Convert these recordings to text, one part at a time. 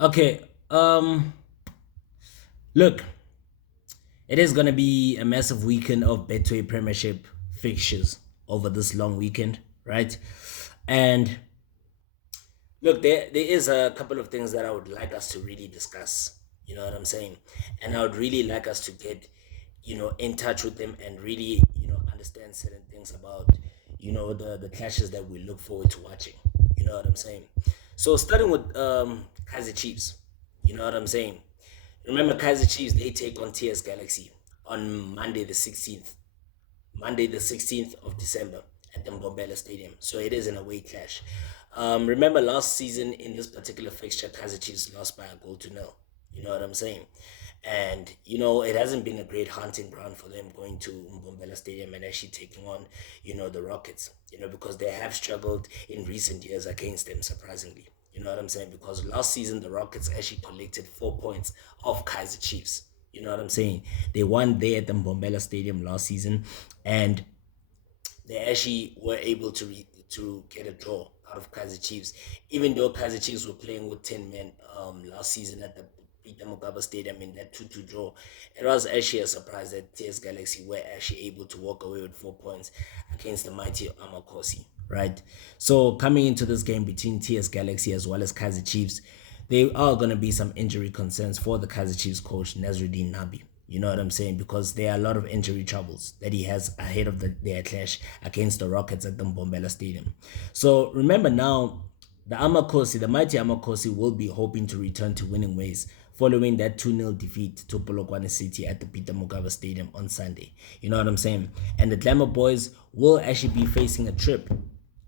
Okay. Look, it is gonna be a massive weekend of Betway Premiership fixtures over this long weekend, right? And look, there is a couple of things that I would like us to really discuss. You know what I'm saying? And I would really like us to get, in touch with them and really, understand certain things about, the clashes that we look forward to watching. You know what I'm saying? So starting with Kaizer Chiefs. You know what I'm saying? Remember Kaizer Chiefs, they take on TS Galaxy on Monday the 16th of December at the Mbombela Stadium. So it is an away clash. Remember last season in this particular fixture, Kaizer Chiefs lost by a goal to nil. You know what I'm saying? And, it hasn't been a great hunting ground for them going to Mbombela Stadium and actually taking on, the Rockets, because they have struggled in recent years against them, surprisingly. You know what I'm saying? Because last season, the Rockets actually collected 4 points off Kaizer Chiefs. You know what I'm saying? They won there at the Mbombela Stadium last season, and they actually were able to get a draw out of Kaizer Chiefs, even though Kaizer Chiefs were playing with 10 men last season at the Peter Mokaba Stadium in that 2-2 draw. It was actually a surprise that TS Galaxy were actually able to walk away with 4 points against the mighty Amakosi, right? So coming into this game between TS Galaxy as well as Kaizer Chiefs, there are going to be some injury concerns for the Kaizer Chiefs coach Nasreddine Nabi. You know what I'm saying? Because there are a lot of injury troubles that he has ahead of their clash against the Rockets at the Mbombela Stadium. So remember now, the mighty Amakosi, will be hoping to return to winning ways following that 2-0 defeat to Polokwane City at the Peter Mokaba Stadium on Sunday. You know what I'm saying? And the Glamour Boys will actually be facing a trip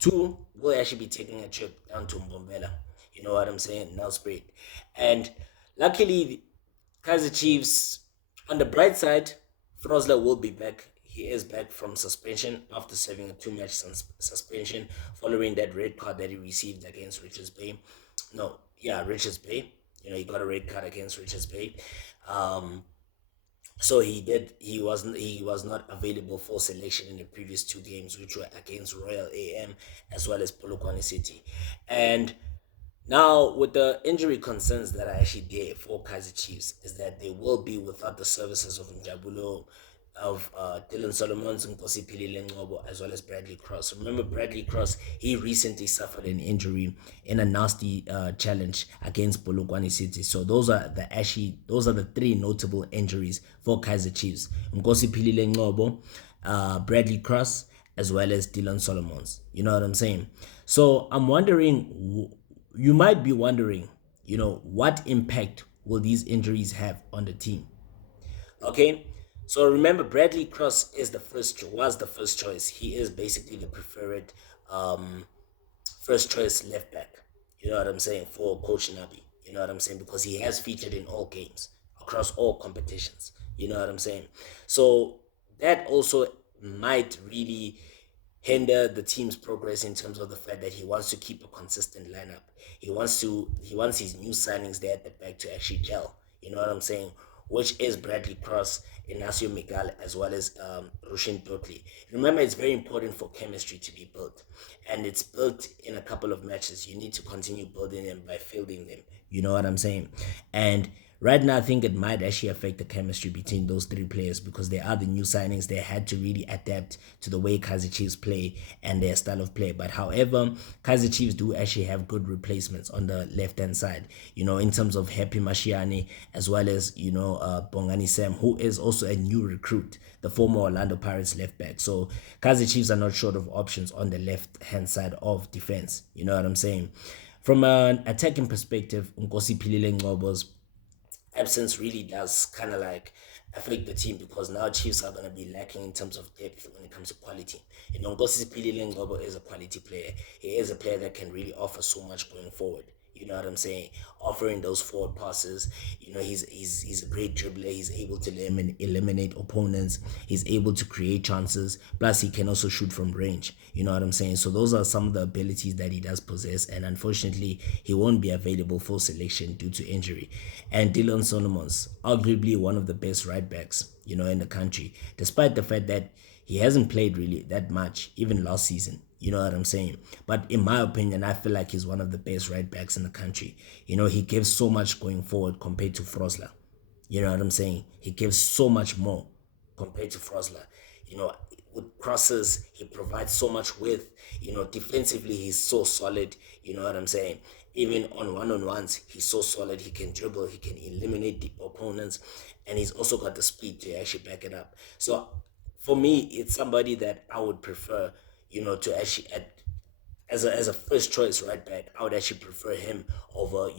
will actually be taking a trip down to Mbombela. You know what I'm saying? Nelspruit. And luckily, Kaizer Chiefs, on the bright side, Frosler will be back. He is back from suspension after serving a two-match suspension following that red card that he received against Richards Bay. No, yeah, Richards Bay. He got a red card against Richards Bay. Um, so he was not available for selection in the previous two games, which were against Royal AM as well as Polokwane City. And now, with the injury concerns that are actually there for Kaizer Chiefs, is that they will be without the services of Njabulo, of Dylan Solomons, Nkosi Pilile Ngobo, as well as Bradley Cross. Remember, Bradley Cross, he recently suffered an injury in a nasty challenge against Polokwane City. So those are the three notable injuries for Kaizer Chiefs: Nkosi Pilile Ngobo, Bradley Cross, as well as Dylan Solomons. You know what I'm saying? So I'm wondering, you might be wondering, what impact will these injuries have on the team? Okay, so remember, Bradley Cross was the first choice. He is basically the preferred first choice left back. You know what I'm saying, for Coach Nabi. You know what I'm saying, because he has featured in all games across all competitions. You know what I'm saying. So that also might really hinder the team's progress in terms of the fact that he wants to keep a consistent lineup. He wants his new signings there at the back to actually gel. You know what I'm saying? Which is Bradley Cross, Inacio Miguel, as well as Rushin Dudley. Remember, it's very important for chemistry to be built, and it's built in a couple of matches. You need to continue building them by fielding them. You know what I'm saying? And right now, I think it might actually affect the chemistry between those three players because they are the new signings. They had to really adapt to the way Kaizer Chiefs play and their style of play. But however, Kaizer Chiefs do actually have good replacements on the left hand side, in terms of Happy Mashiani, as well as, Bongani Sam, who is also a new recruit, the former Orlando Pirates left back. So Kaizer Chiefs are not short of options on the left hand side of defense. You know what I'm saying? From an attacking perspective, Nkosi Pilile Ngobo's absence really does kind of like affect the team because now Chiefs are going to be lacking in terms of depth when it comes to quality. Ngosi Pilile Ngobo is a quality player. He is a player that can really offer so much going forward. You know what I'm saying? Offering those forward passes. He's a great dribbler. He's able to eliminate opponents. He's able to create chances. Plus, he can also shoot from range. You know what I'm saying? So those are some of the abilities that he does possess. And unfortunately, he won't be available for selection due to injury. And Dylan Solomons, arguably one of the best right backs, in the country, despite the fact that he hasn't played really that much, even last season. You know what I'm saying? But in my opinion, I feel like he's one of the best right backs in the country. You know, he gives so much going forward compared to Frosler. You know what I'm saying? He gives so much more compared to Frosler. You know, with crosses, he provides so much width. You know, defensively, he's so solid. You know what I'm saying? Even on one-on-ones, he's so solid. He can dribble, he can eliminate the opponents, and he's also got the speed to actually back it up. So for me, it's somebody that I would prefer, to actually as a first choice right back, I would actually prefer him over,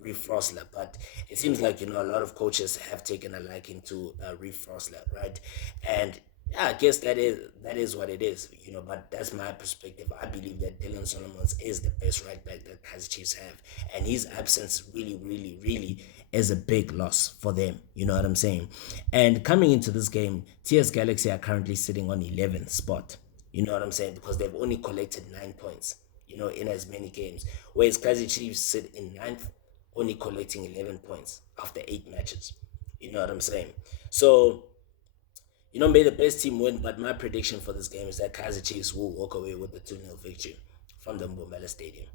Reef Frosler. But it seems like, a lot of coaches have taken a liking to Reef Frosler, right? And yeah, I guess that is what it is, but that's my perspective. I believe that Dylan Solomons is the best right back that Kaizer Chiefs have. And his absence really, really, really is a big loss for them. You know what I'm saying? And coming into this game, TS Galaxy are currently sitting on 11th spot. You know what I'm saying? Because they've only collected 9 points, in as many games. Whereas Kaizer Chiefs sit in ninth, only collecting 11 points after 8 matches. You know what I'm saying? So, may the best team win, but my prediction for this game is that Kaizer Chiefs will walk away with the 2-0 victory from the Mbombela Stadium.